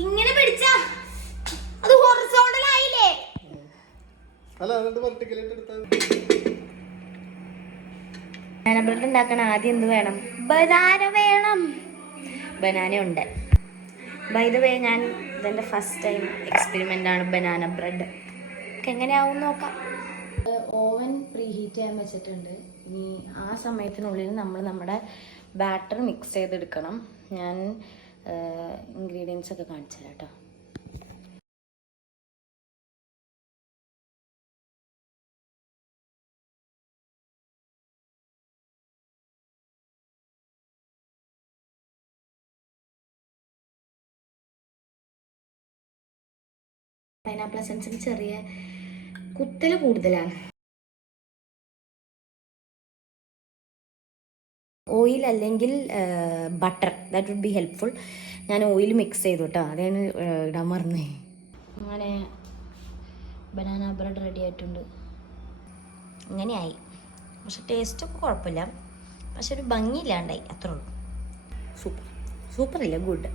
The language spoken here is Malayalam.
ഇങ്ങനെ പിടിച്ച അത് ഹൊറിസോണ്ടൽ ആയില്ലേ? ബനാന ബ്രെഡ് ഉണ്ടാക്കാൻ ആദ്യം എന്ത് വേണം? ബനാന വേണം. ബനാന ഉണ്ട്. ബൈ ദ വേ ഞാൻ ഇതെൻ്റെ ഫസ്റ്റ് ടൈം എക്സ്പെരിമെൻ്റ് ആണ് ബനാന ബ്രെഡ്. എങ്ങനെയാവും നോക്കാം. ഓവൻ പ്രീ ഹീറ്റ് ചെയ്യാൻ വെച്ചിട്ടുണ്ട്. ഇനി ആ സമയത്തിനുള്ളിൽ നമ്മൾ നമ്മുടെ ബാറ്റർ മിക്സ് ചെയ്തെടുക്കണം. ഞാൻ ഇൻഗ്രീഡിയൻസ് ഒക്കെ കാണിച്ചു തരാം കേട്ടോ. പൈനാപ്പിൾ എസൻസിന് ചെറിയ കുത്തൽ കൂടുതലാണ്. ഓയിൽ അല്ലെങ്കിൽ butter, that would be helpful. ഞാൻ ഓയിൽ മിക്സ് ചെയ്തു കേട്ടോ, അതാണ് ഇടാൻ മറന്നേ. അങ്ങനെ ബനാന ബ്രെഡ് റെഡി ആയിട്ടുണ്ട്. ഇങ്ങനെയായി. പക്ഷെ ടേസ്റ്റൊക്കെ കുഴപ്പമില്ല, പക്ഷെ ഒരു ഭംഗിയില്ലാണ്ടായി, അത്രേ ഉള്ളൂ. സൂപ്പർ ഇല്ല, ഗുഡ്.